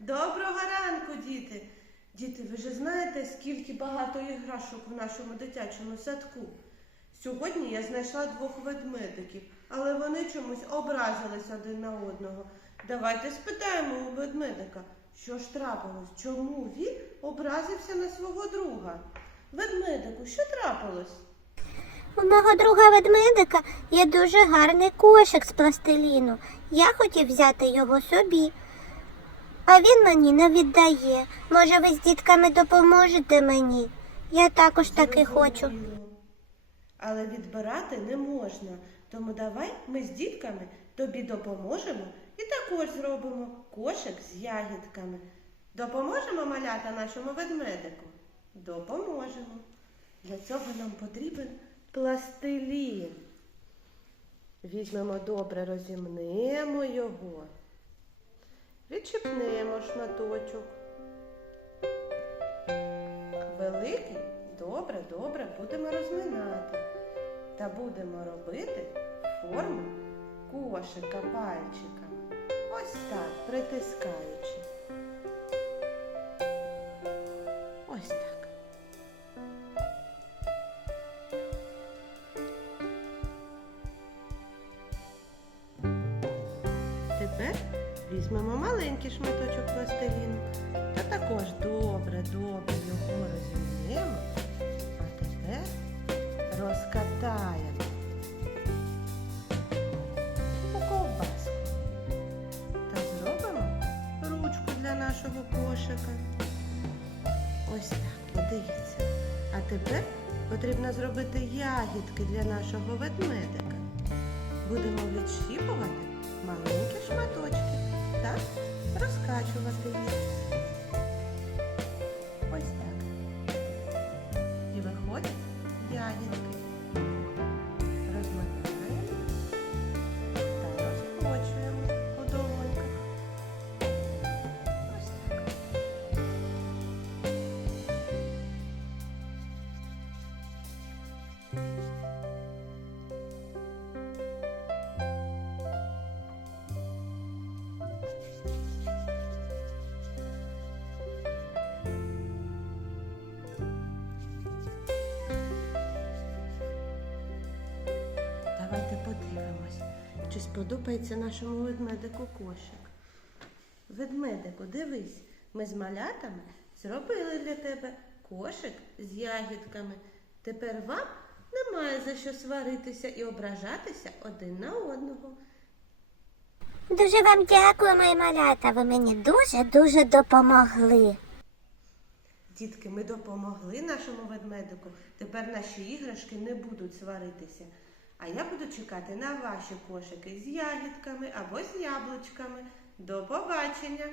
Доброго ранку, діти! Діти, ви ж знаєте, скільки багато іграшок в нашому дитячому садку. Сьогодні я знайшла двох ведмедиків, але вони чомусь образились один на одного. Давайте спитаємо у ведмедика, що ж трапилось, чому він образився на свого друга. Ведмедику, що трапилось? У мого друга ведмедика є дуже гарний кошик з пластиліну. Я хотів взяти його собі. А він мені не віддає. Може, ви з дітками допоможете мені? Я також таки хочу. Але відбирати не можна. Тому давай ми з дітками тобі допоможемо і також зробимо кошик з ягідками. Допоможемо малята нашому ведмедику? Допоможемо. Для цього нам потрібен пластилін. Візьмемо добре, розімнемо його. Відчепнемо шматочок. Великий, добре, добре, будемо розминати. Та будемо робити форму кошика пальчиками. Ось так, притискаючи. Візьмемо маленький шматочок пластиліну та також добре, добре його розімнемо, а тепер розкатаємо у ковбаску та зробимо ручку для нашого кошика. Ось так, подивіться. А тепер потрібно зробити ягідки для нашого ведмедика. Будемо відщіпувати Давайте подивимось, чи сподобається нашому ведмедику кошик. Ведмедику, дивись, ми з малятами зробили для тебе кошик з ягідками. Тепер вам немає за що сваритися і ображатися один на одного. Дуже вам дякую, мої малята. Ви мені дуже-дуже допомогли. Дітки, ми допомогли нашому ведмедику. Тепер наші іграшки не будуть сваритися. А я буду чекати на ваші кошики з ягідками або з яблучками. До побачення!